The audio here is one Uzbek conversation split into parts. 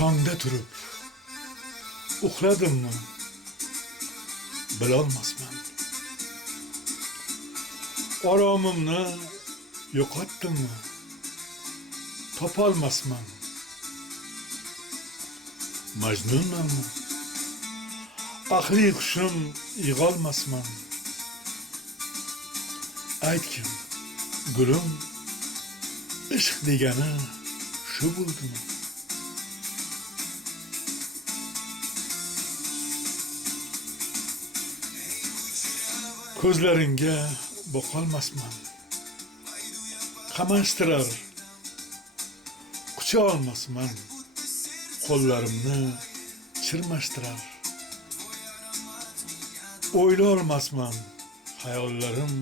Tongda turib uxladimmi bilolmasman. Oromimni yo'qotdimmi topolmasman. Majnunmanmi? Aqli hushim yig'olmasman. Aytgin, gulim, ishq degani shu bo'ldimi? Ko'zlaringga boqolmasman. Qamashtirar, qucha olmasman. Qo'llarimni chirmashtirar. O'ylolmasman, hayollarim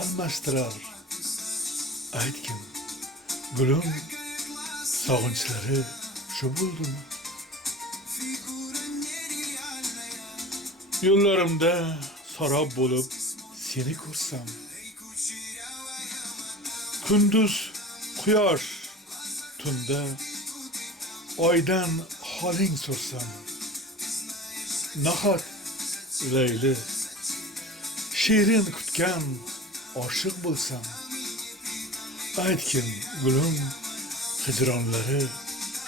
almashtirar. Aytgin, gulim, sog'inchlari shu bo'ldimi? Yo'llarimda sarob bo'lib seni ko'rsam, kunduz quyosh, tunda oydan holing so'rsam, nahot Leyli shirin kutgan oshiq bo'lsam, aytgin, gulim, hijronlari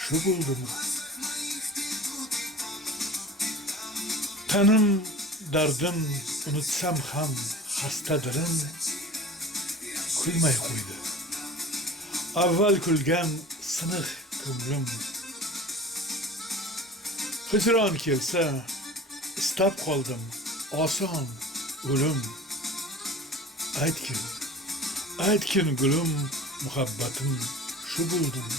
shu bo'ldimi? Tanim dardim unutsam ham xasta dilim kulmay qo'ydi. Avval kulgan siniq ko'nglim. Hijron kelsa istab qoldim oson o'lim. Aytgin, gulim, muhabbatim shu bo'ldimi?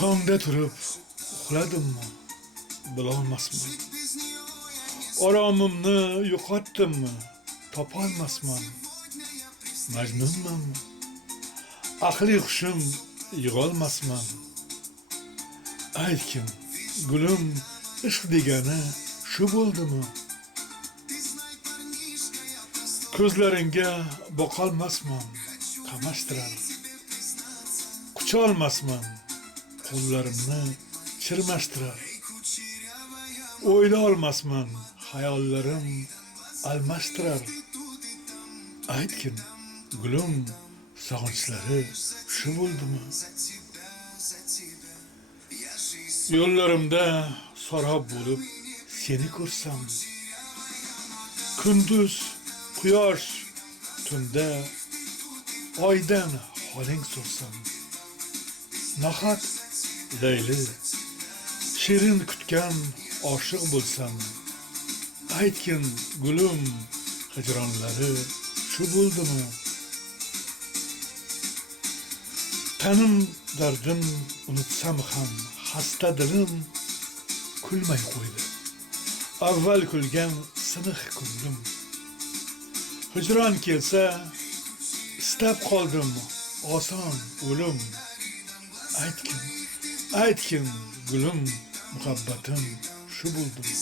Tongda turib uxladimmi bilolmasman. Oromimni yo'qotdimmi topolmasman. Majnunmanmi? Aqli hushim yig'olmasman. Aytgin, gulim, ishq degani shu bo'ldimi? Ko'zlaringga boqolmasman, qamashtirar. Qucha olmasman, qo'llarimni chirmashtirar. O'yla olmasman, hayollarim almashtirar. Aytgin, gulim, sog'inchlari shu bo'ldimi? Yo'llarimda sarob bo'lib seni ko'rsam, kunduz quyosh, tunda oydan holing so'rsam, nahot Leyli shirin kutgan oshiq bo'lsam, aytgin, gulim, hijronlari shu bo'ldimi? Tanim dardim unutsam ham xasta dilim kulmay qo'ydi. Avval kulgan siniq ko'nglim. Hijron kelsa istab qoldim oson o'lim. Aytgin, gulim, muhabbatim shu bo'ldimi?